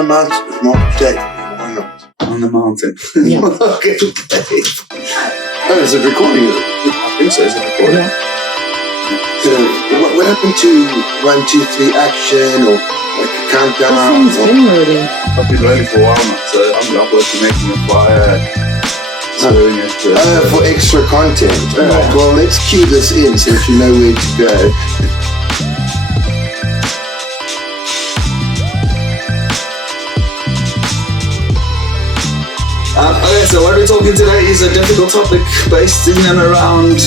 a mountain with more day. Why not? On the mountain. Yeah. Okay. Oh, is it recording? Is it? I think so. Is it recording? Yeah. What happened to 1, 2, 3 action or like a countdown? This thing's been loading. I've been rolling for a while now, so I'm working making a fire. For extra content. All right, well, let's cue this in so that you know where to go. Okay, so what we're talking today is a difficult topic based in and around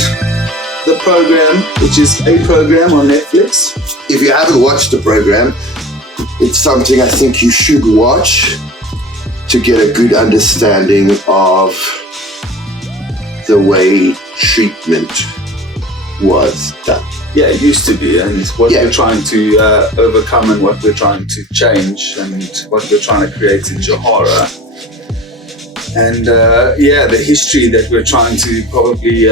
the program, which is a program on Netflix. If you haven't watched the program, it's something I think you should watch to get a good understanding of the way treatment was done. Yeah, it used to be, and what we're trying to overcome and what we're trying to change and what we're trying to create in Jahara. And the history that we're trying to probably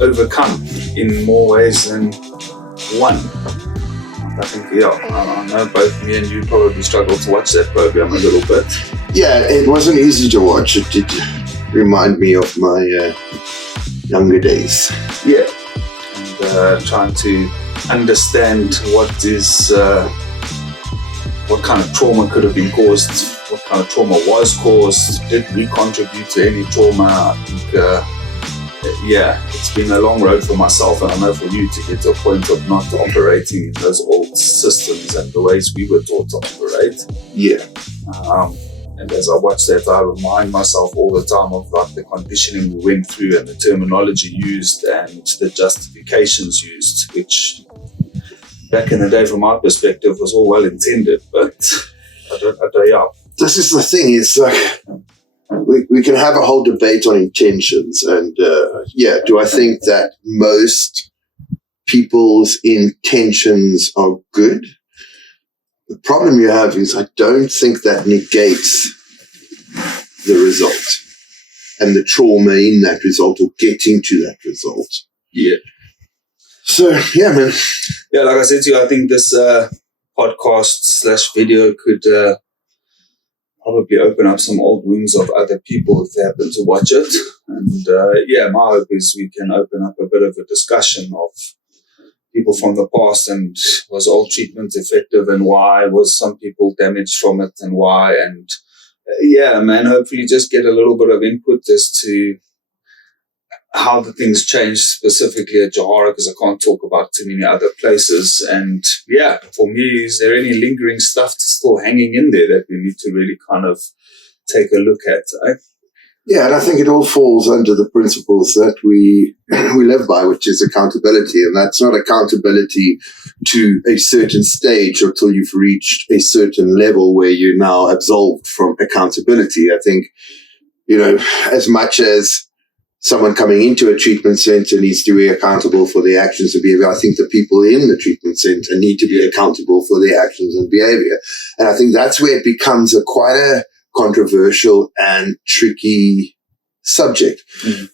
overcome in more ways than one. I think, I know both me and you probably struggled to watch that program a little bit. Yeah, it wasn't easy to watch. It did remind me of my younger days. Yeah, and trying to understand what kind of trauma could have been caused, what kind of trauma was caused, did we contribute to any trauma? I think, it's been a long road for myself, and I know for you to get to a point of not operating in those old systems and the ways we were taught to operate. Yeah. And as I watch that, I remind myself all the time of like the conditioning we went through and the terminology used and the justifications used, which back in the day, from my perspective, was all well intended, but This is the thing, it's like, we can have a whole debate on intentions, and do I think that most people's intentions are good? The problem you have is I don't think that negates the result and the trauma in that result or getting to that result. Yeah. So, yeah, man. Yeah, like I said to you, I think this podcast / video could probably open up some old wounds of other people if they happen to watch it. And my hope is we can open up a bit of a discussion of people from the past, and was old treatment effective, and why was some people damaged from it, and why, and hopefully just get a little bit of input as to how the things changed specifically at Jahara, because I can't talk about too many other places. And for me, is there any lingering stuff still hanging in there that we need to really kind of take a look at? Yeah, and I think it all falls under the principles that we live by, which is accountability. And that's not accountability to a certain stage or till you've reached a certain level where you're now absolved from accountability. I think, as much as someone coming into a treatment center needs to be accountable for their actions and behavior, I think the people in the treatment center need to be accountable for their actions and behavior. And I think that's where it becomes quite a controversial and tricky subject,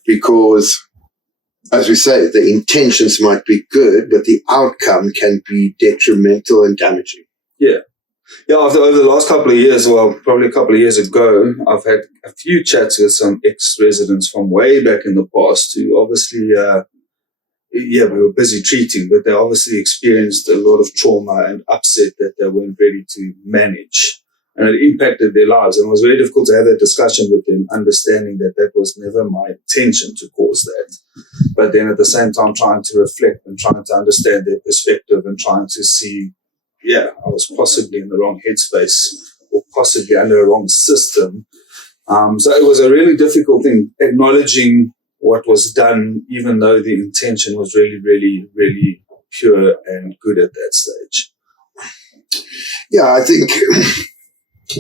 because, as we say, the intentions might be good, but the outcome can be detrimental and damaging. Over the last couple of years, probably a couple of years ago, I've had a few chats with some ex-residents from way back in the past who obviously, we were busy treating, but they obviously experienced a lot of trauma and upset that they weren't ready to manage. And it impacted their lives. And it was very difficult to have that discussion with them, understanding that that was never my intention to cause that. But then at the same time, trying to reflect and trying to understand their perspective and trying to see, I was possibly in the wrong headspace or possibly under a wrong system. So it was a really difficult thing, acknowledging what was done, even though the intention was really, really, really pure and good at that stage. Yeah, I think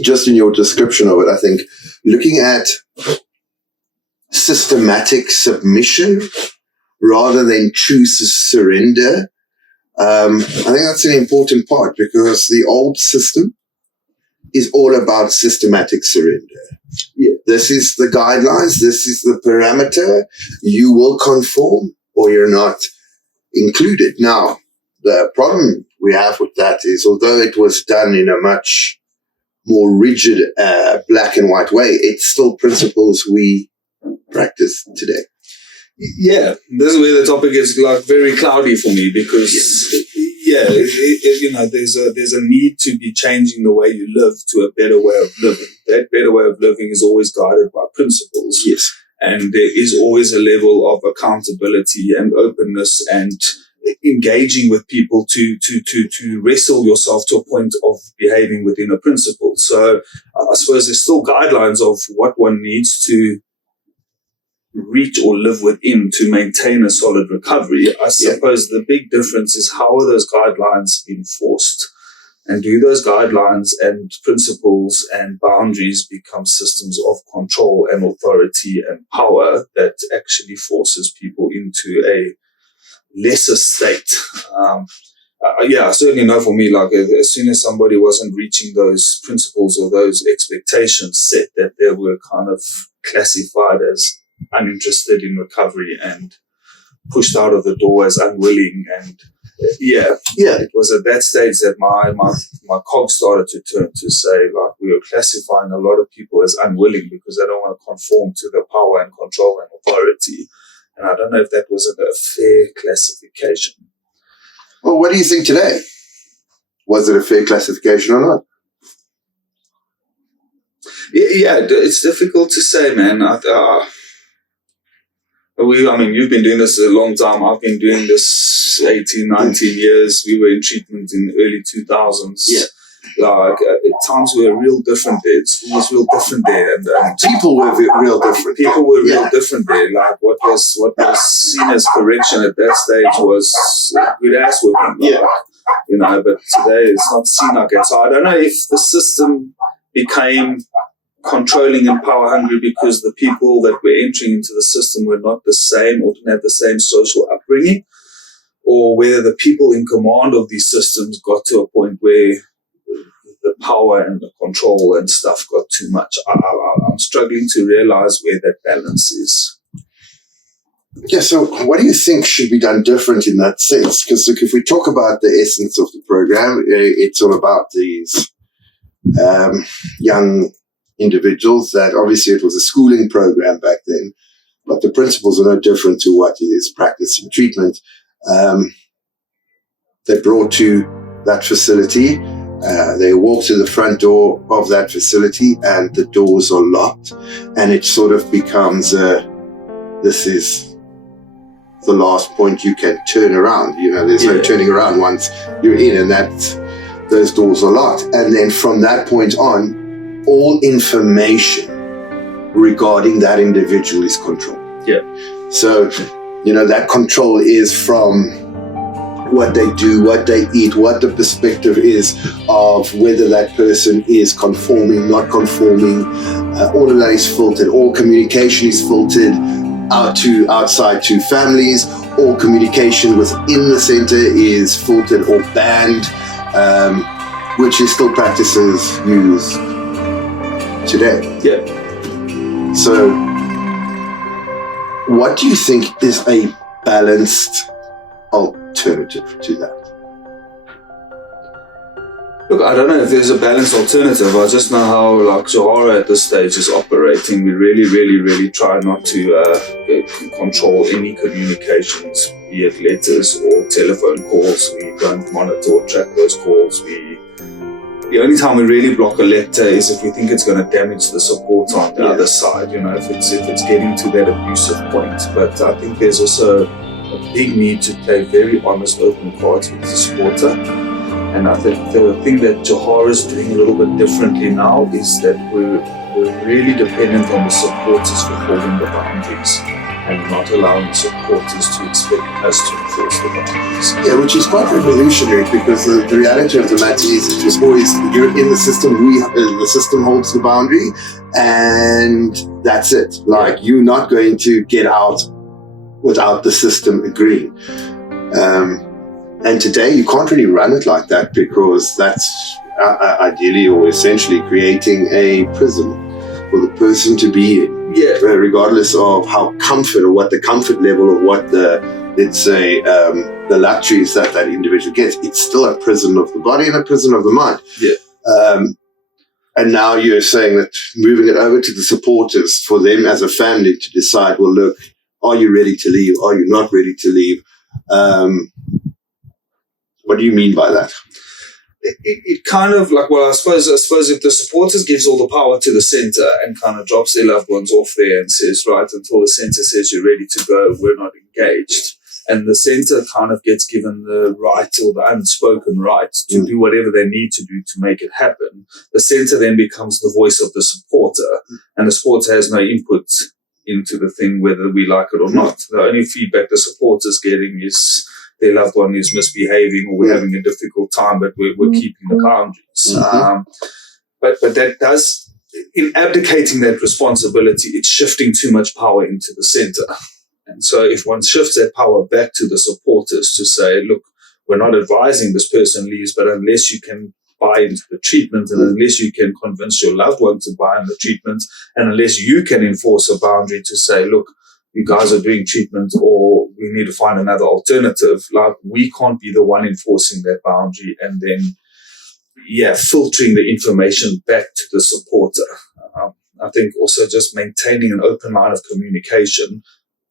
just in your description of it, I think looking at systematic submission rather than true surrender, I think that's an important part, because the old system is all about systematic surrender. Yeah. This is the guidelines. This is the parameter. You will conform or you're not included. Now, the problem we have with that is, although it was done in a much more rigid, black and white way. It's still principles we practice today. Yeah, this is where the topic is like very cloudy for me because, there's a need to be changing the way you live to a better way of living. That better way of living is always guided by principles. Yes. And there is always a level of accountability and openness and engaging with people to wrestle yourself to a point of behaving within a principle. So I suppose there's still guidelines of what one needs to reach or live within to maintain a solid recovery. I suppose the big difference is how are those guidelines enforced? And do those guidelines and principles and boundaries become systems of control and authority and power that actually forces people into a lesser state? I certainly know for me, like as soon as somebody wasn't reaching those principles or those expectations set, that they were kind of classified as uninterested in recovery and pushed out of the door as unwilling. And it was at that stage that my cogs started to turn to say, like, we are classifying a lot of people as unwilling because they don't want to conform to the power and control and authority. And I don't know if that was a fair classification. Well, what do you think today? Was it a fair classification or not? Yeah, it's difficult to say, man. You've been doing this a long time. I've been doing this 18, 19 years. We were in treatment in the early 2000s. Yeah. Like, times were real different there. School was real different there. And people were real different. People were real different there. Like, what was seen as correction at that stage was good ass whooping. Like, but today it's not seen like that. So I don't know if the system became controlling and power hungry because the people that were entering into the system were not the same or didn't have the same social upbringing, or whether the people in command of these systems got to a point where the power and the control and stuff got too much. I'm struggling to realize where that balance is. Yeah, so what do you think should be done different in that sense? Because look, if we talk about the essence of the program, it's all about these young individuals that obviously it was a schooling program back then, but the principles are no different to what is practice and treatment. They're brought to that facility. They walk to the front door of that facility and the doors are locked, and it sort of becomes this is the last point you can turn around. There's no turning around once you're in, and those doors are locked. And then from that point on, all information regarding that individual is controlled. Yeah. So, that control is from what they do, what they eat, what the perspective is of whether that person is conforming, not conforming. All of that is filtered. All communication is filtered outside to families. All communication within the center is filtered or banned, which is still practices used today. Yeah. So, what do you think is a balanced alternative to that? Look, I don't know if there's a balanced alternative. I just know how, like, Jahara at this stage is operating. We really, really, really try not to control any communications, be it letters or telephone calls. We don't monitor or track those calls. The only time we really block a letter is if we think it's going to damage the support on the other side, if it's getting to that abusive point. But I think there's also a big need to play very honest, open cards with the supporter. And I think the thing that Jahara is doing a little bit differently now is that we're really dependent on the supporters for holding the boundaries and not allowing the supporters to expect us to enforce the boundaries. Yeah, which is quite revolutionary, because the reality of the matter is it was always, you're in the system, the system holds the boundary, and that's it. Like, you're not going to get out without the system agreeing. And today you can't really run it like that, because that's ideally or essentially creating a prison for the person to be in. Yeah. Regardless of how comfort or what the comfort level of what let's say, the luxuries that individual gets, it's still a prison of the body and a prison of the mind. Yeah. And now you're saying that moving it over to the supporters for them as a family to decide, well, look, are you ready to leave? Are you not ready to leave? What do you mean by that? It kind of like, well, I suppose if the supporters gives all the power to the centre and kind of drops their loved ones off there and says, right, until the centre says you're ready to go, we're not engaged. And the centre kind of gets given the right or the unspoken right to do whatever they need to do to make it happen. The centre then becomes the voice of the supporter, and the supporter has no input into the thing, whether we like it or not. The only feedback the supporter's getting is their loved one is misbehaving or we're having a difficult time, but we're keeping the boundaries. But that does, in abdicating that responsibility, it's shifting too much power into the centre. And so if one shifts that power back to the supporters to say, look, we're not advising this person leaves, but unless you can buy into the treatment and unless you can convince your loved one to buy into the treatment and unless you can enforce a boundary to say, look, you guys are doing treatment or we need to find another alternative, like we can't be the one enforcing that boundary and then, filtering the information back to the supporter. I think also just maintaining an open line of communication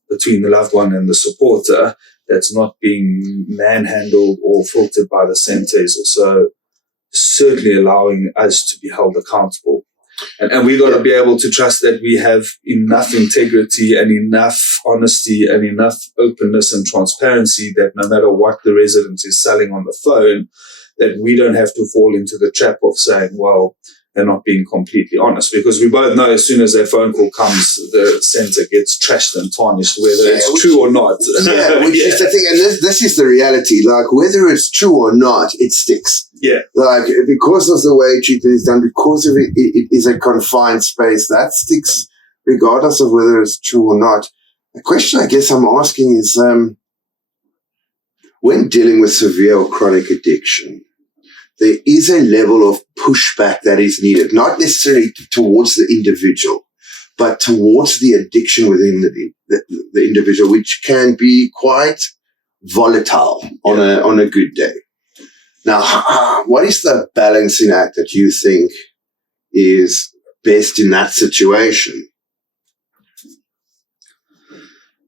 between the loved one and the supporter that's not being manhandled or filtered by the centre is also certainly allowing us to be held accountable. And we got to be able to trust that we have enough integrity and enough honesty and enough openness and transparency that no matter what the resident is selling on the phone, that we don't have to fall into the trap of saying, well, they're not being completely honest, because we both know as soon as that phone call comes, the centre gets trashed and tarnished, whether it's true or not. Which is the thing, and this is the reality. Like, whether it's true or not, it sticks. Yeah. Like, because of the way treatment is done, because of it is a confined space, that sticks regardless of whether it's true or not. The question I guess I'm asking is, when dealing with severe or chronic addiction, there is a level of pushback that is needed, not necessarily towards the individual, but towards the addiction within the individual, which can be quite volatile on a good day. Now, what is the balancing act that you think is best in that situation?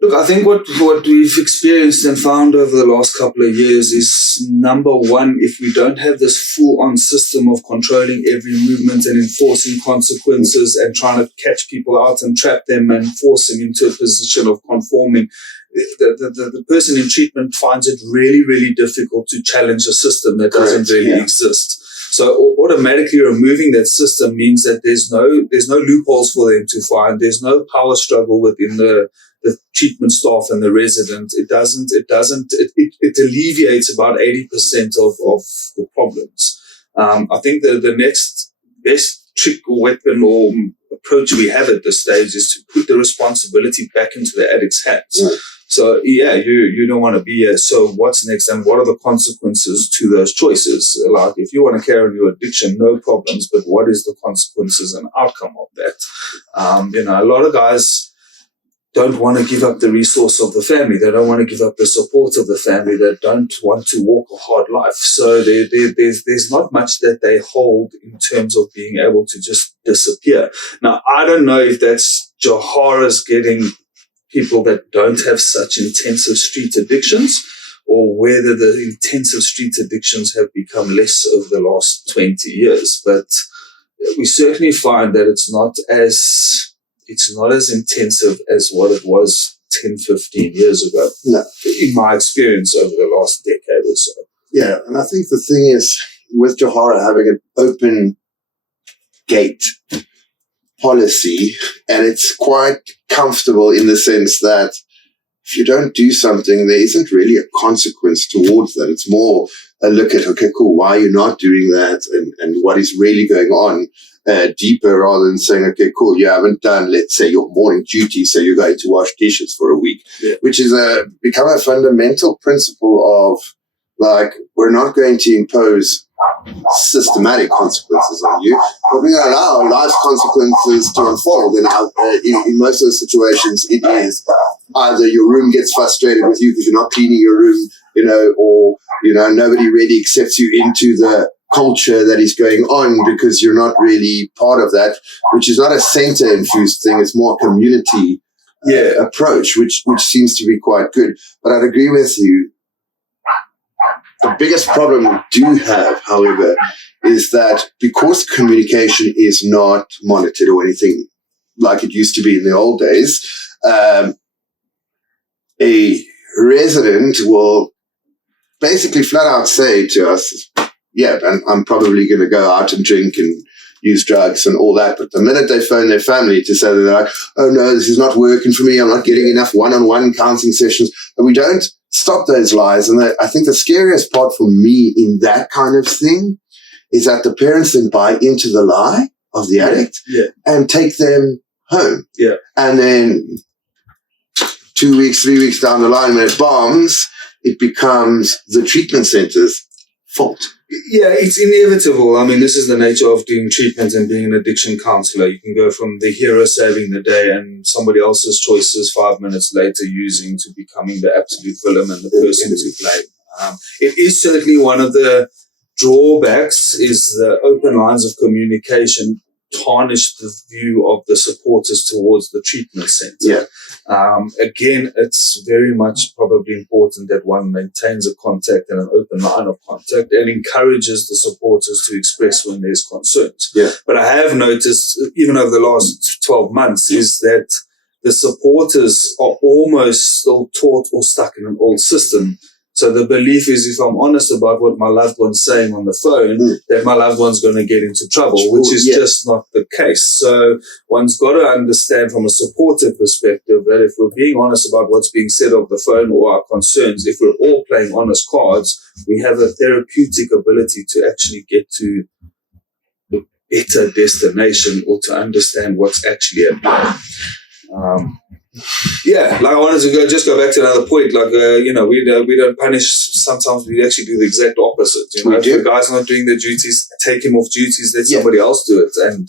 Look, I think what we've experienced and found over the last couple of years is, number one, if we don't have this full-on system of controlling every movement and enforcing consequences and trying to catch people out and trap them and force them into a position of conforming, the person in treatment finds it really, really difficult to challenge a system that doesn't really exist. So automatically removing that system means that there's no loopholes for them to find. There's no power struggle within the treatment staff and the resident. It alleviates about 80% of the problems. I think the next best trick or weapon or approach we have at this stage is to put the responsibility back into the addict's hands. Right. So you don't want to be here. So what's next and what are the consequences to those choices? Like, if you want to carry on your addiction, no problems, but what is the consequences and outcome of that? A lot of guys don't want to give up the resource of the family. They don't want to give up the support of the family. They don't want to walk a hard life. So there's not much that they hold in terms of being able to just disappear. Now, I don't know if that's Jahara's getting people that don't have such intensive street addictions, or whether the intensive street addictions have become less over the last 20 years. But we certainly find that it's not as intensive as what it was 10, 15 years ago. No. In my experience over the last decade or so. Yeah, and I think the thing is, with Jahara having an open gate policy, and it's quite comfortable in the sense that if you don't do something, there isn't really a consequence towards that. It's more a look at, okay, cool, why are you not doing that, and what is really going on deeper, rather than saying, okay, cool, you haven't done, let's say, your morning duty, so you're going to wash dishes for a week, which is become a fundamental principle of, like, we're not going to impose systematic consequences on you, but we're going to allow life's consequences to unfold. And in most of the situations, it is either your room gets frustrated with you because you're not cleaning your room, or nobody really accepts you into the culture that is going on because you're not really part of that, which is not a center-infused thing. It's more a community approach, which seems to be quite good. But I'd agree with you. The biggest problem we do have, however, is that because communication is not monitored or anything like it used to be in the old days, a resident will basically flat out say to us, yeah, I'm probably going to go out and drink and use drugs and all that. But the minute they phone their family to say that they're like, oh no, this is not working for me, I'm not getting enough one-on-one counseling sessions, and we don't stop those lies. And I think the scariest part for me in that kind of thing is that the parents then buy into the lie of the addict and take them home. Yeah. And then 2 weeks, 3 weeks down the line, when it bombs, it becomes the treatment center's fault. Yeah, it's inevitable. I mean, this is the nature of doing treatment and being an addiction counselor. You can go from the hero saving the day and somebody else's choices 5 minutes later using to becoming the absolute villain and the person to blame. It is certainly one of the drawbacks is the open lines of communication tarnish the view of the supporters towards the treatment center. Yeah. Again, it's very much probably important that one maintains a contact and an open line of contact and encourages the supporters to express when there's concerns. Yeah. But I have noticed, even over the last 12 months, is that the supporters are almost still taught or stuck in an old system. So the belief is if I'm honest about what my loved one's saying on the phone, that my loved one's going to get into trouble, which is just not the case. So one's got to understand from a supportive perspective that if we're being honest about what's being said over the phone or our concerns, if we're all playing honest cards, we have a therapeutic ability to actually get to the better destination or to understand what's actually at play. Yeah, like I wanted to go back to another point. Like, we don't punish. Sometimes we actually do the exact opposite. If the guy's not doing the duties, take him off duties, let somebody else do it. And,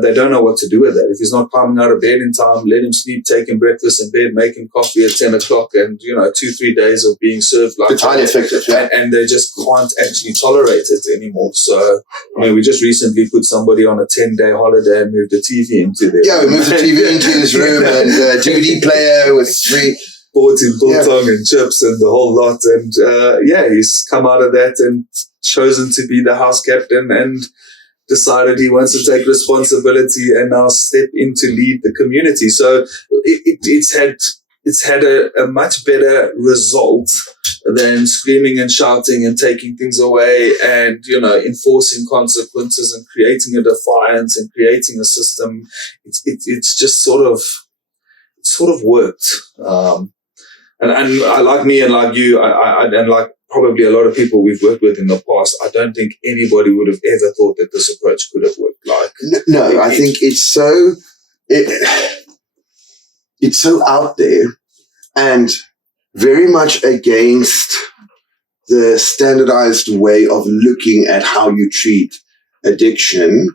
they don't know what to do with that. If he's not climbing out of bed in time, let him sleep, take him breakfast in bed, make him coffee at 10 o'clock. And, 2-3 days of being served like it's highly effective. Yeah. And they just can't actually tolerate it anymore. So, we just recently put somebody on a 10-day holiday and moved the TV into there. Yeah, we moved the TV into his room and DVD player with free. Bought him biltong and chips and the whole lot. And, he's come out of that and chosen to be the house captain and decided he wants to take responsibility and now step in to lead the community. So it's had a much better result than screaming and shouting and taking things away and, enforcing consequences and creating a defiance and creating a system. It's just sort of worked. And like me and like you, and like probably a lot of people we've worked with in the past, I don't think anybody would have ever thought that this approach could have worked. I think it's so out there and very much against the standardized way of looking at how you treat addiction,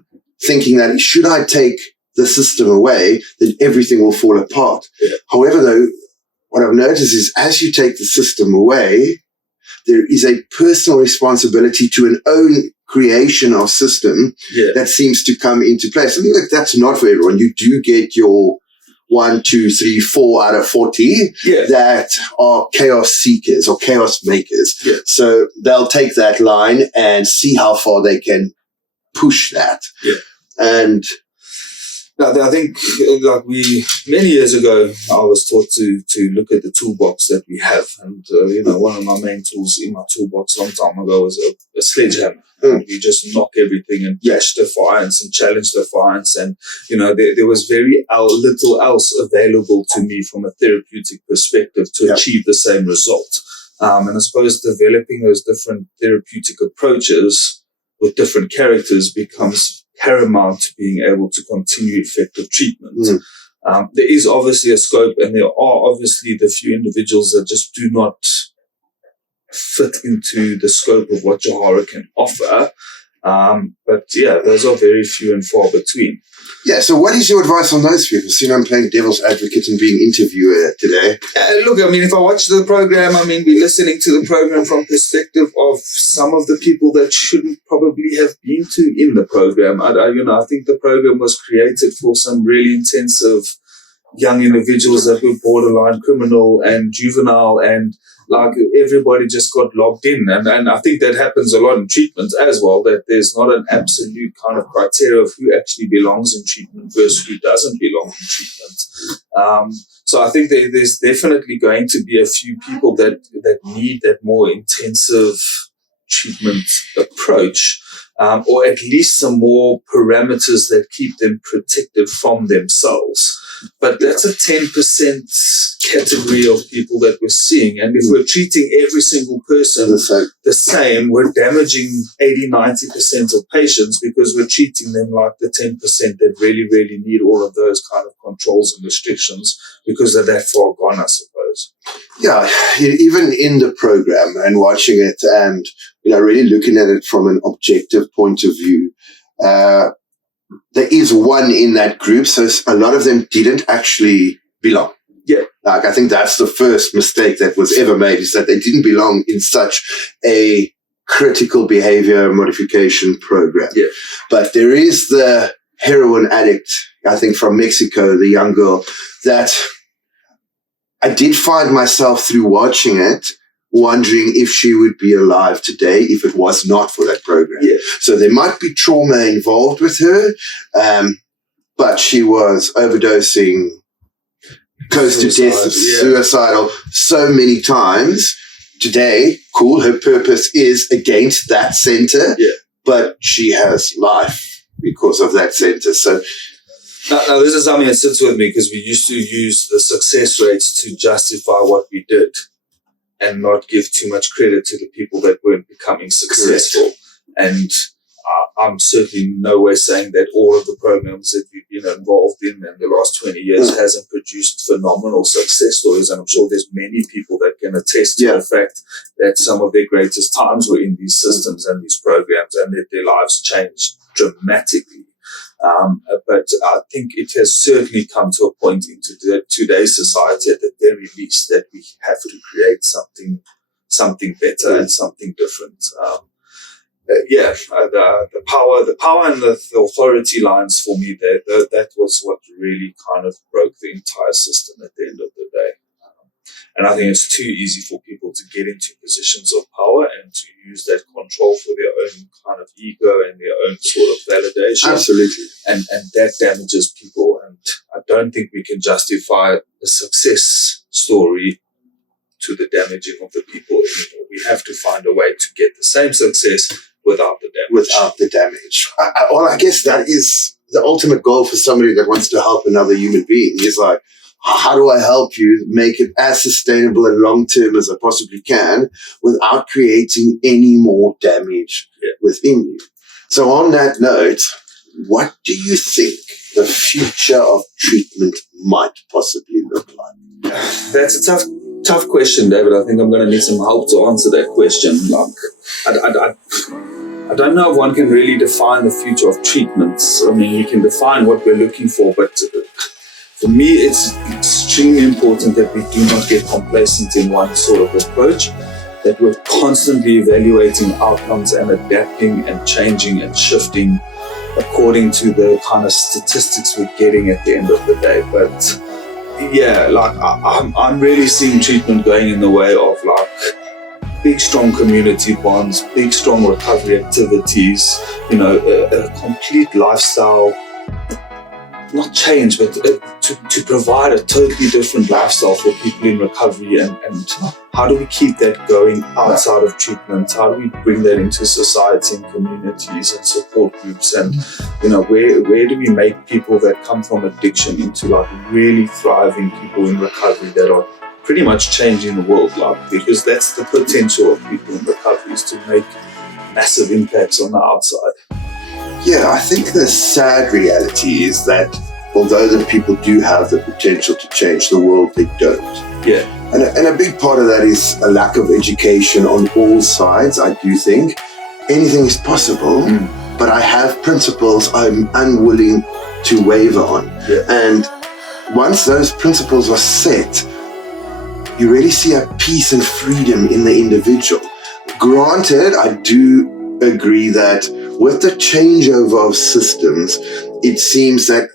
thinking that should I take the system away, then everything will fall apart. Yeah. However, though, what I've noticed is as you take the system away, there is a personal responsibility to an own creation of system that seems to come into play. Something like that's not for everyone. You do get your 1, 2, 3, 4 out of 40 that are chaos seekers or chaos makers. Yeah. So they'll take that line and see how far they can push that. Yeah. And I think many years ago, I was taught to look at the toolbox that we have. And, one of my main tools in my toolbox a long time ago was a sledgehammer. You just knock everything and bash defiance and challenge defiance. And, there was very little else available to me from a therapeutic perspective to achieve the same result. And I suppose developing those different therapeutic approaches with different characters becomes paramount to being able to continue effective treatment. There is obviously a scope, and there are obviously the few individuals that just do not fit into the scope of what Jahara can offer. But those are very few and far between. Yeah, so what is your advice on those people? So, I'm playing devil's advocate and being interviewer today. Look, I mean, if I watch the program, I mean, we're listening to the program from perspective of some of the people that shouldn't probably have been in the program. I think the program was created for some really intensive young individuals that were borderline criminal and juvenile, and like everybody just got logged in. And I think that happens a lot in treatment as well, that there's not an absolute kind of criteria of who actually belongs in treatment versus who doesn't belong in treatment. So I think there's definitely going to be a few people that need that more intensive treatment approach, or at least some more parameters that keep them protected from themselves. But that's a 10% category of people that we're seeing. And if we're treating every single person the same, we're damaging 80-90% of patients because we're treating them like the 10% that really, really need all of those kind of controls and restrictions because they're that far gone, I suppose. Yeah, even in the program and watching it and, really looking at it from an objective point of view, there is one in that group, so a lot of them didn't actually belong. Yeah. Like, I think that's the first mistake that was ever made, is that they didn't belong in such a critical behavior modification program. Yeah. But there is the heroin addict, I think from Mexico, the young girl, that I did find myself through watching it wondering if she would be alive today if it was not for that program. Yeah. So there might be trauma involved with her, but she was overdosing, close to death, suicidal so many times. Today, cool, her purpose is against that center, but she has life because of that center. So now, this is something that sits with me because we used to use the success rates to justify what we did and not give too much credit to the people that weren't becoming successful. Correct. And I'm certainly no way saying that all of the programs that we've been involved in the last 20 years hasn't produced phenomenal success stories. And I'm sure there's many people that can attest to the fact that some of their greatest times were in these systems and these programs, and that their lives changed dramatically. But I think it has certainly come to a point in today's society, at the very least, that we have to create something better and something different. The power and the authority lines for me there, that was what really kind of broke the entire system at the end of the day. And I think it's too easy for people to get into positions of power and to use that control for their own kind of ego and their own sort of validation. Absolutely. And that damages people. And I don't think we can justify a success story to the damaging of the people anymore. We have to find a way to get the same success without the damage. I guess that is the ultimate goal for somebody that wants to help another human being. Is like, how do I help you make it as sustainable and long-term as I possibly can without creating any more damage within you? So on that note, what do you think the future of treatment might possibly look like? That's a tough question, David. I think I'm going to need some help to answer that question. I don't know if one can really define the future of treatments. I mean, we can define what we're looking for, but for me, it's extremely important that we do not get complacent in one sort of approach, that we're constantly evaluating outcomes and adapting and changing and shifting according to the kind of statistics we're getting at the end of the day. But I'm really seeing treatment going in the way of big, strong community bonds, big, strong recovery activities, a complete lifestyle, not change, but to provide a totally different lifestyle for people in recovery. And how do we keep that going outside of treatment? How do we bring that into society and communities and support groups? And, where do we make people that come from addiction into really thriving people in recovery that are pretty much changing the world, because that's the potential of people in recovery, is to make massive impacts on the outside. Yeah, I think the sad reality is that although the people do have the potential to change the world, they don't. Yeah. And a big part of that is a lack of education on all sides, I do think. Anything is possible, but I have principles I'm unwilling to waver on. Yeah. And once those principles are set, you really see a peace and freedom in the individual. Granted, I do agree that with the changeover of systems, it seems that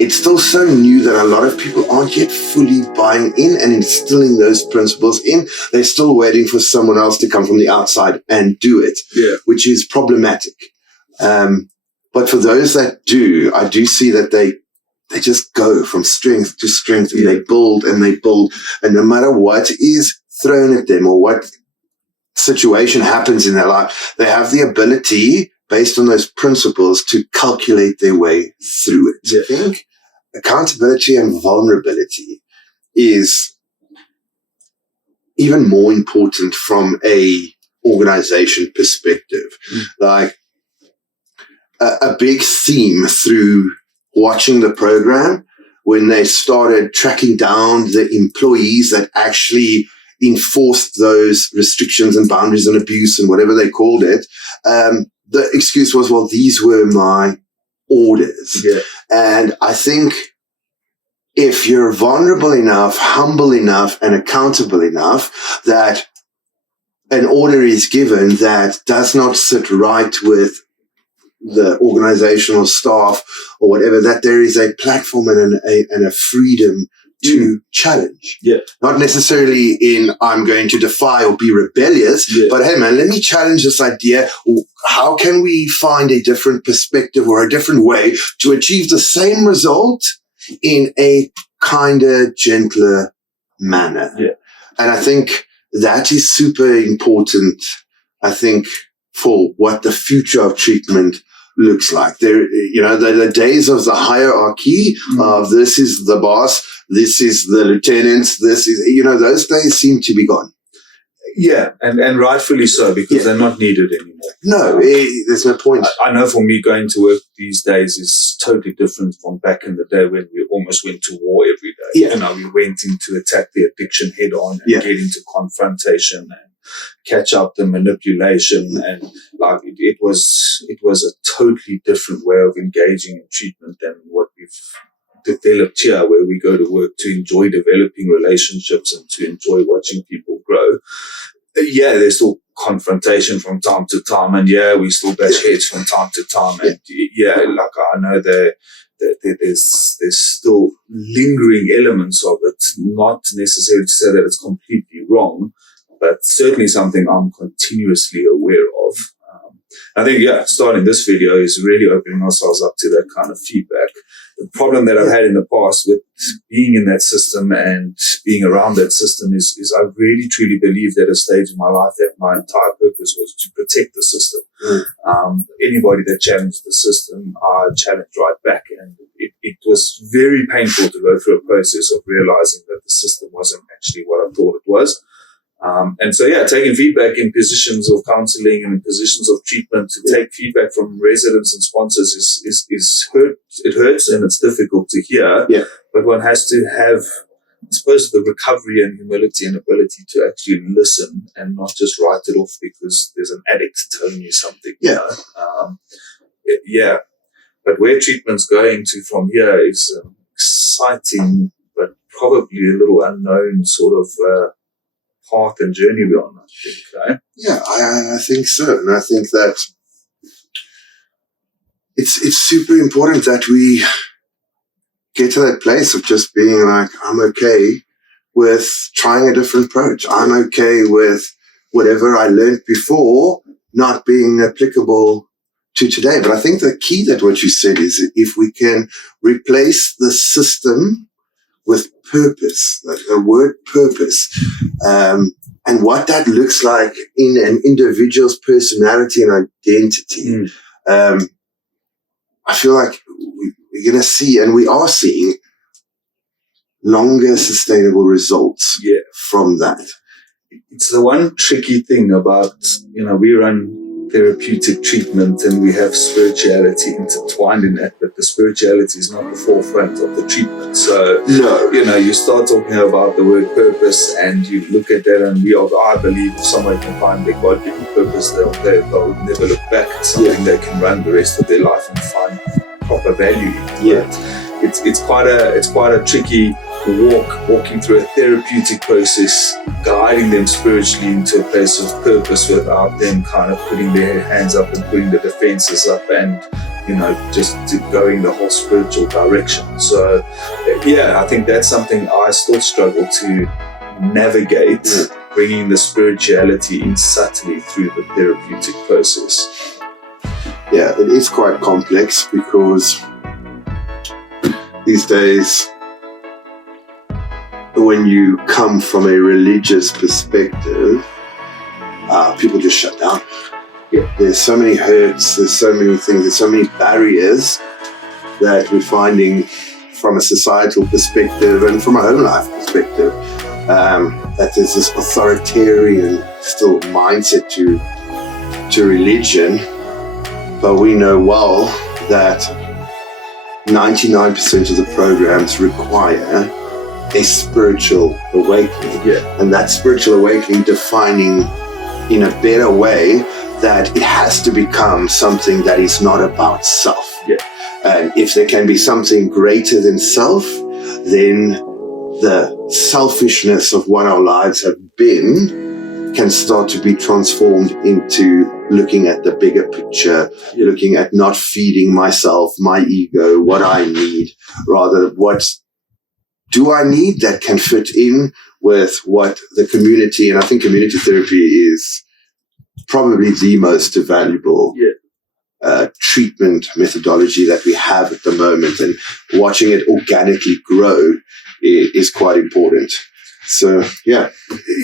it's still so new that a lot of people aren't yet fully buying in and instilling those principles in. They're still waiting for someone else to come from the outside and do it, which is problematic. But for those that do, I do see that they just go from strength to strength, and they build and they build. And no matter what is thrown at them or what situation happens in their life, they have the ability, based on those principles, to calculate their way through it. Yeah. I think accountability and vulnerability is even more important from a organization perspective. Like a big theme through watching the program, when they started tracking down the employees that actually enforced those restrictions and boundaries and abuse and whatever they called it, the excuse was, well, these were my orders. Yeah. And I think if you're vulnerable enough, humble enough, and accountable enough that an order is given that does not sit right with the organizational staff or whatever, that there is a platform and a freedom to challenge. Yeah. Not necessarily in, I'm going to defy or be rebellious, but hey man, let me challenge this idea. How can we find a different perspective or a different way to achieve the same result in a kinder, gentler manner? Yeah. And I think that is super important, I think, for what the future of treatment looks like. There, the days of the hierarchy of this is the boss, this is the lieutenant, this is, those days seem to be gone. Yeah, and rightfully so, because they're not needed anymore. No, there's no point. I know for me, going to work these days is totally different from back in the day when we almost went to war every day. Yeah. We went in to attack the addiction head on and get into confrontation and catch up the manipulation, and like it was a totally different way of engaging in treatment than what we've developed here, where we go to work to enjoy developing relationships and to enjoy watching people grow. Yeah, there's still confrontation from time to time, and we still bash heads from time to time, and like I know there's still lingering elements of it, not necessarily to say that it's completely wrong, but certainly something I'm continuously aware of. I think, starting this video is really opening ourselves up to that kind of feedback. The problem that I've had in the past with being in that system and being around that system is I really, truly believed at a stage in my life that my entire purpose was to protect the system. Anybody that challenged the system, I challenged right back. And it was very painful to go through a process of realizing that the system wasn't actually what I thought it was. And so, taking feedback in positions of counseling and in positions of treatment, to take feedback from residents and sponsors is hurt. It hurts and it's difficult to hear. Yeah. But one has to have, I suppose, the recovery and humility and ability to actually listen and not just write it off because there's an addict telling you something. Yeah. But where treatment's going to from here is exciting, but probably a little unknown sort of path and journey we're on, I think. Right? Yeah, I think so. And I think that it's super important that we get to that place of just being like, I'm okay with trying a different approach. I'm okay with whatever I learned before not being applicable to today. But I think the key that what you said is if we can replace the system with purpose, the word purpose, and what that looks like in an individual's personality and identity. I feel like we're going to see, and we are seeing, longer sustainable results from that. It's the one tricky thing about, we run therapeutic treatment and we have spirituality intertwined in that, but the spirituality is not the forefront of the treatment. So, you start talking about the word purpose and you look at that, and I believe if someone can find their God-given purpose, they'll never look back. It's something they can run the rest of their life and find proper value. Yeah. But it's quite a tricky walking through a therapeutic process, guiding them spiritually into a place of purpose without them kind of putting their hands up and putting the defenses up and, just going the whole spiritual direction. So, yeah, I think that's something I still struggle to navigate, bringing the spirituality in subtly through the therapeutic process. Yeah, it is quite complex because these days, when you come from a religious perspective, people just shut down. Yeah. There's so many hurts, there's so many things, there's so many barriers that we're finding from a societal perspective and from our own life perspective, that there's this authoritarian still mindset to religion. But we know well that 99% of the programs require a spiritual awakening. Yeah. And that spiritual awakening defining in a better way that it has to become something that is not about self. Yeah. And if there can be something greater than self, then the selfishness of what our lives have been can start to be transformed into looking at the bigger picture, looking at not feeding myself, my ego, what I need, rather what do I need that can fit in with what the community, and I think community therapy is probably the most valuable treatment methodology that we have at the moment, and watching it organically grow is quite important. So, yeah.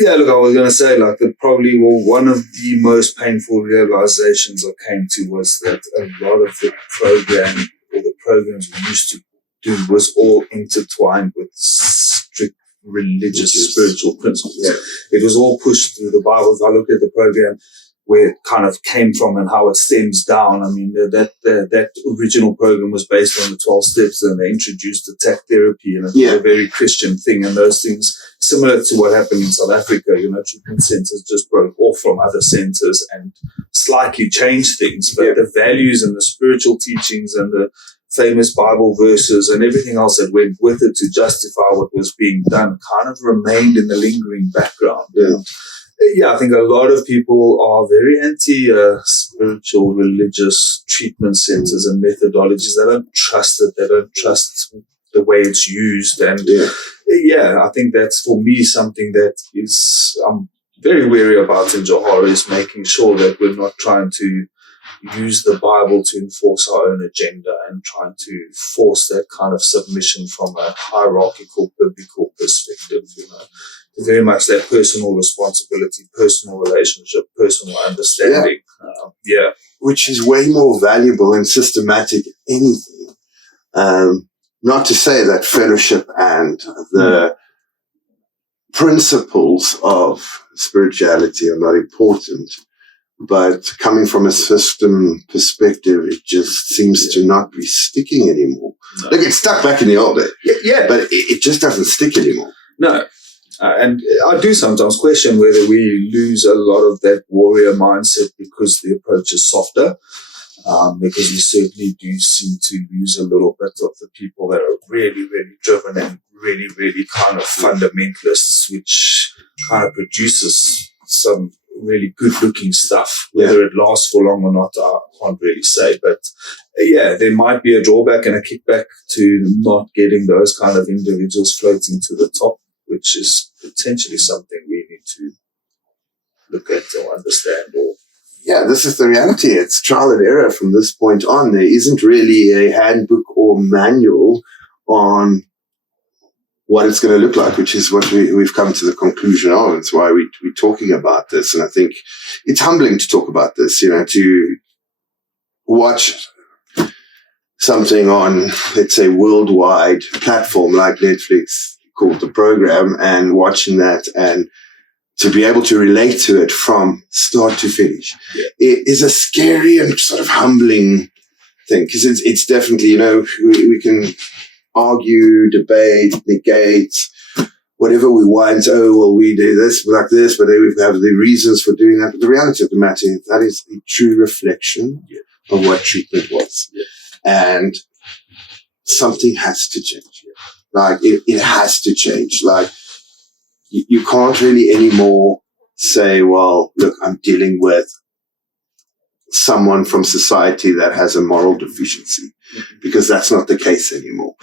Yeah, look, I was going to say, probably one of the most painful realizations I came to was that a lot of the program or the programs we used to do was all intertwined with strict religious spiritual principles. Yeah. It was all pushed through the Bible. If I look at the program, where it kind of came from and how it stems down. I mean, that original program was based on the 12 steps, and they introduced attack therapy, and it was a very Christian thing. And those things, similar to what happened in South Africa, treatment centers just broke off from other centers and slightly changed things. But the values and the spiritual teachings and the famous Bible verses and everything else that went with it to justify what was being done kind of remained in the lingering background. Yeah. Yeah, I think a lot of people are very anti-spiritual, religious treatment centers and methodologies. They don't trust it. They don't trust the way it's used. And I think that's, for me, something that I'm very wary about in Jahara, is making sure that we're not trying to use the Bible to enforce our own agenda and trying to force that kind of submission from a hierarchical, biblical perspective, Very much that personal responsibility, personal relationship, personal understanding. Which is way more valuable and systematic than anything. Not to say that fellowship and the principles of spirituality are not important, but coming from a system perspective, it just seems to not be sticking anymore. No. Like, it's stuck back in the old day. Yeah. But it just doesn't stick anymore. No. And I do sometimes question whether we lose a lot of that warrior mindset because the approach is softer, because we certainly do seem to lose a little bit of the people that are really, really driven and really, really kind of fundamentalists, which kind of produces some really good-looking stuff. Whether it lasts for long or not, I can't really say. But there might be a drawback and a kickback to not getting those kind of individuals floating to the top, which is potentially something we need to look at or understand. This is the reality. It's trial and error from this point on. There isn't really a handbook or manual on what it's going to look like, which is what we've come to the conclusion of. It's why we're talking about this. And I think it's humbling to talk about this, to watch something on, let's say, worldwide platform like Netflix called The Program, and watching that and to be able to relate to it from start to finish. It is a scary and sort of humbling thing, because it's definitely, we can argue, debate, negate, whatever we want. Oh, well, we do this like this, but then we have the reasons for doing that. But the reality of the matter is that is a true reflection of what treatment was. And something has to change. Like, it has to change. Like, you can't really anymore say, well, look, I'm dealing with someone from society that has a moral deficiency, because that's not the case anymore.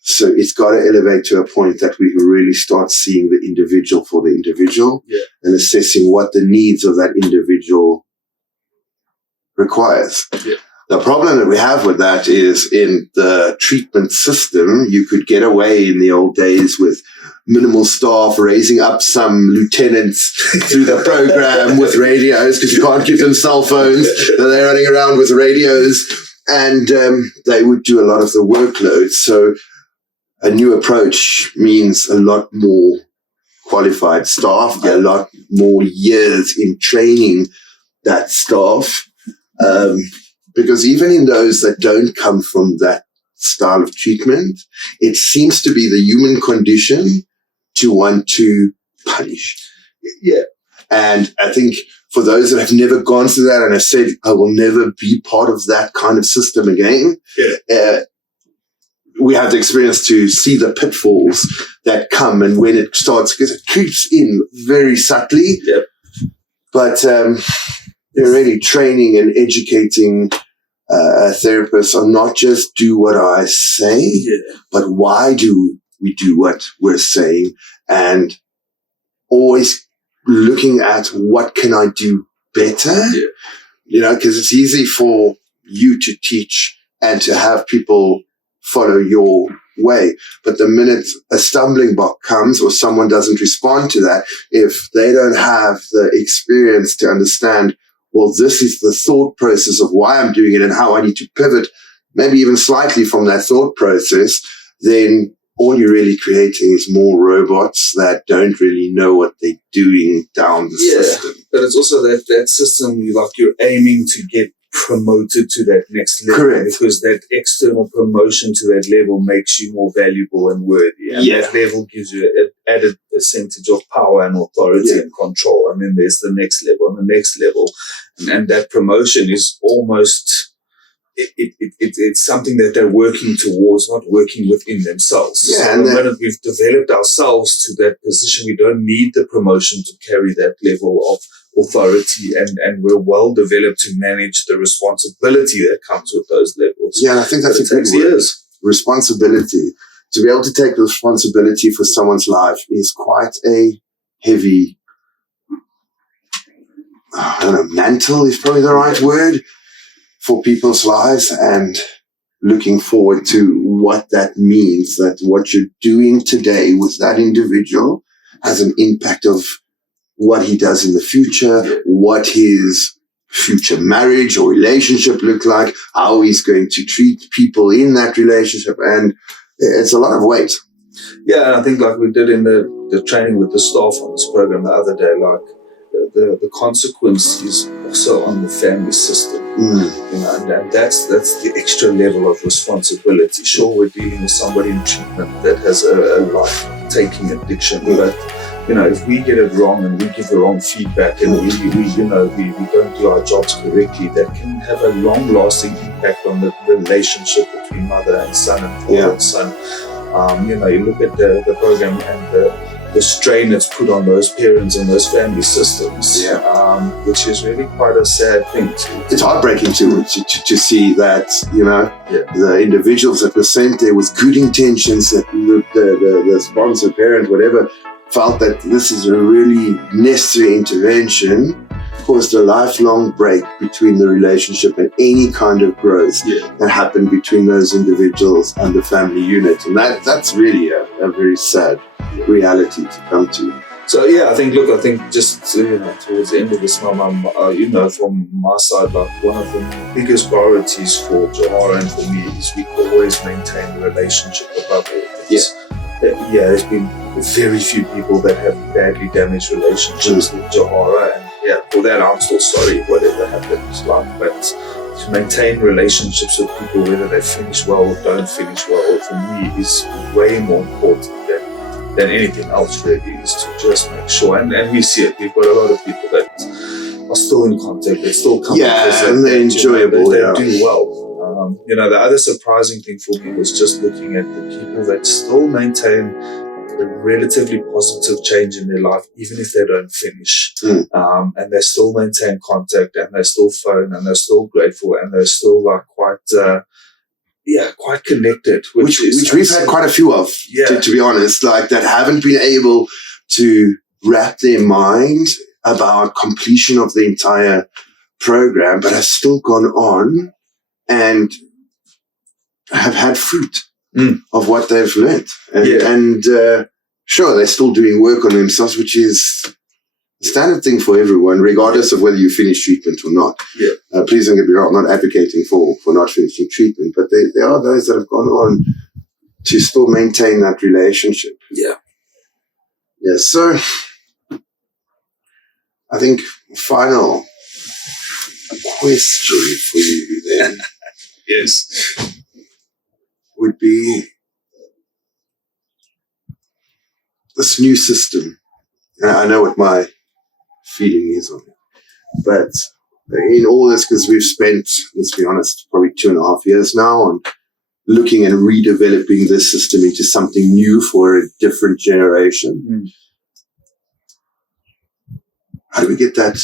So it's got to elevate to a point that we really start seeing the individual for the individual, and assessing what the needs of that individual requires. Yeah. The problem that we have with that is, in the treatment system, you could get away in the old days with minimal staff, raising up some lieutenants through the program with radios, because you can't give them cell phones. They're running around with radios, and they would do a lot of the workload. So a new approach means a lot more qualified staff, a lot more years in training that staff. Because even in those that don't come from that style of treatment, it seems to be the human condition to want to punish. Yeah. And I think for those that have never gone through that and have said, I will never be part of that kind of system again, we have the experience to see the pitfalls that come, and when it starts, because it creeps in very subtly. Yep. But they're really training and educating therapists on not just do what I say, but why do we do what we're saying, and always looking at what can I do better, because it's easy for you to teach and to have people follow your way. But the minute a stumbling block comes or someone doesn't respond to that, if they don't have the experience to understand, well, this is the thought process of why I'm doing it and how I need to pivot, maybe even slightly from that thought process, then all you're really creating is more robots that don't really know what they're doing down the system. But it's also that system, you're aiming to get promoted to that next level. Correct. Because that external promotion to that level makes you more valuable and worthy. And that level gives you an added percentage of power and authority and control. And then there's the next level and the next level. And that promotion is almost, it's something that they're working towards, not working within themselves. Yeah, so the minute we've developed ourselves to that position, we don't need the promotion to carry that level of authority, and we're well developed to manage the responsibility that comes with those levels. Yeah, I think that's a good word. Responsibility. To be able to take responsibility for someone's life is quite a heavy, I don't know, mantle is probably the right word for people's lives, and looking forward to what that means, that what you're doing today with that individual has an impact of what he does in the future, what his future marriage or relationship look like, how he's going to treat people in that relationship, and it's a lot of weight. Yeah, and I think like we did in the training with the staff on this program the other day, like the consequence is also on the family system. And that's the extra level of responsibility. Sure, we're dealing with somebody in treatment that has a life-taking addiction, but if we get it wrong and we give the wrong feedback and we don't do our jobs correctly, that can have a long-lasting impact on the relationship between mother and son and father and son. You look at the program and the strain that's put on those parents and those family systems, which is really quite a sad thing. It's heartbreaking to see that, the individuals that were sent there with good intentions, that the sponsor, parent, whatever, felt that this is a really necessary intervention, caused a lifelong break between the relationship and any kind of growth that happened between those individuals and the family unit. And that's really a very sad reality to come to. So I think just towards the end of this, from my side, like one of the biggest priorities for Jahara and for me is we always maintain the relationship above all things. There's been very few people that have badly damaged relationships with Jahara, and for that I'm still sorry whatever happens. But to maintain relationships with people, whether they finish well or don't finish well, for me is way more important than anything else. Really, is to just make sure, and we see it. We've got a lot of people that are still in contact. They still come. And they're enjoyable. They do well. The other surprising thing for me was just looking at the people that still maintain a relatively positive change in their life, even if they don't finish. And they still maintain contact, and they still phone, and they're still grateful, and they're still like quite connected. Which we've had quite a few of, to be honest, like that haven't been able to wrap their mind about completion of the entire program, but have still gone on and have had fruit of what they've learned. And sure, they're still doing work on themselves, which is a standard thing for everyone, regardless of whether you finish treatment or not. Please don't get me wrong, I'm not advocating for not finishing treatment, but there are those that have gone on to still maintain that relationship. So I think final question for you then would be this new system. I know what my feeling is on it, but in all this, because we've spent, let's be honest, probably 2.5 years now on looking and redeveloping this system into something new for a different generation. How do we get that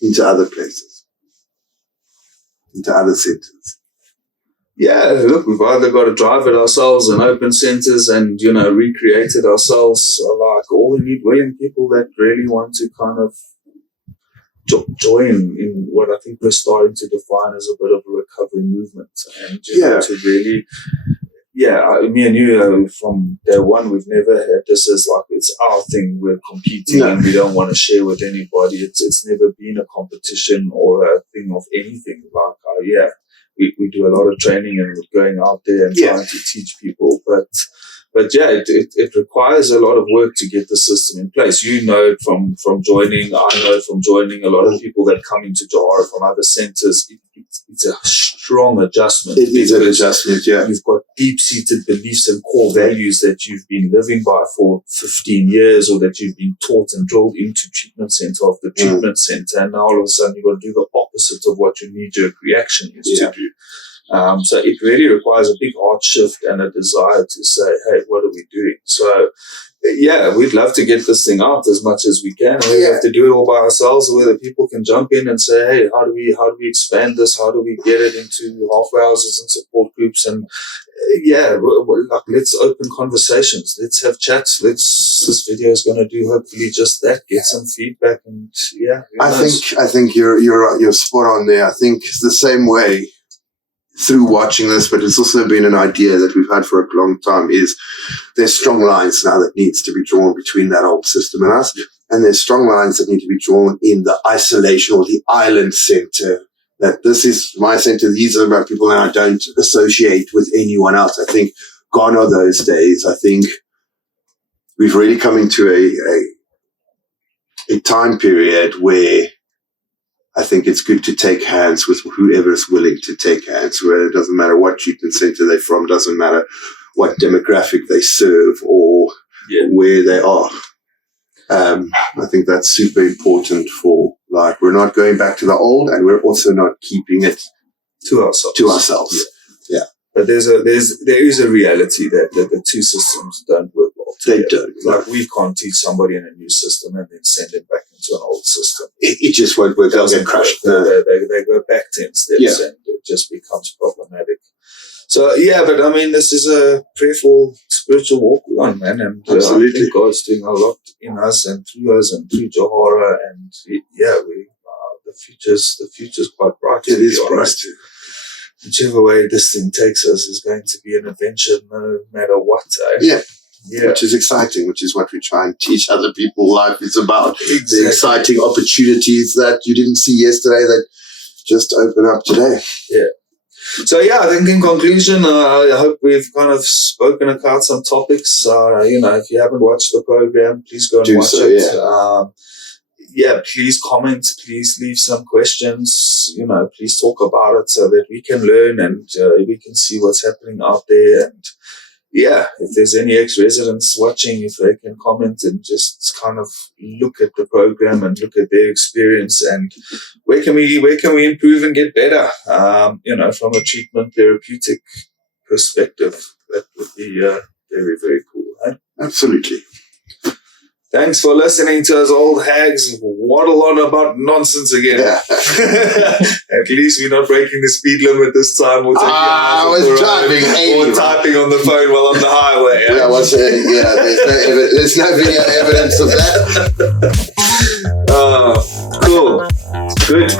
into other places, into other centers? Look, we've either got to drive it ourselves and open centers and, recreate it ourselves. Like, all we need willing people that really want to kind of join in what I think we're starting to define as a bit of a recovery movement. And to really, me and you, from day one, we've never had this as like it's our thing. We're competing and we don't want to share with anybody. It's never been a competition or a thing of anything. Like, we do a lot of training and going out there and trying to teach people, but it requires a lot of work to get the system in place. You know it from joining. I know it from joining. A lot of people that come into Jahara from other centers, it's a strong adjustment. It is an adjustment, You've got deep-seated beliefs and core values that you've been living by for 15 years, or that you've been taught and drilled into treatment center after treatment center, and now all of a sudden you've got to do the opposite of what your knee-jerk reaction is to do. So it really requires a big heart shift and a desire to say, hey, what are we doing? So, we'd love to get this thing out as much as we can. We have to do it all by ourselves, or whether people can jump in and say, hey, how do we expand this? How do we get it into halfway houses and support groups? And let's open conversations. Let's have chats. This video is going to do hopefully just that. Get some feedback, and I think you're spot on there. I think it's the same way through watching this, but it's also been an idea that we've had for a long time, is there's strong lines now that needs to be drawn between that old system and us, and there's strong lines that need to be drawn in the isolation or the island center, that this is my center, these are my people, and I don't associate with anyone else. I think gone are those days. I think we've really come into a time period where I think it's good to take hands with whoever is willing to take hands, where it doesn't matter what treatment center they're from, doesn't matter what demographic they serve or where they are. I think that's super important for, like, we're not going back to the old, and we're also not keeping it to ourselves. But there is a reality that the two systems don't work well together. They don't. Like, we can't teach somebody in a new system and then send them back into an old system. It just won't work. They'll get crushed. They go back 10 steps and it just becomes problematic. So, but I mean, this is a prayerful, spiritual walk we're on, man. And I think God's doing a lot in us and through Jahara. And the future's quite bright. It is bright. Whichever way this thing takes us is going to be an adventure, no matter what. Which is exciting, which is what we try and teach other people life is about. The exciting opportunities that you didn't see yesterday that just open up today. So I think in conclusion, I hope we've kind of spoken about some topics. If you haven't watched the program, please go and watch it. Please comment, please leave some questions, please talk about it so that we can learn and we can see what's happening out there. And if there's any ex-residents watching, if they can comment and just kind of look at the program and look at their experience and where can we improve and get better, from a treatment therapeutic perspective, that would be very, very cool. Huh? Absolutely. Thanks for listening to us old hags waddle on about nonsense again. Yeah. At least we're not breaking the speed limit this time. We'll I was driving or typing on the phone while on the highway. Yeah, there's no video evidence of that. Cool. Good.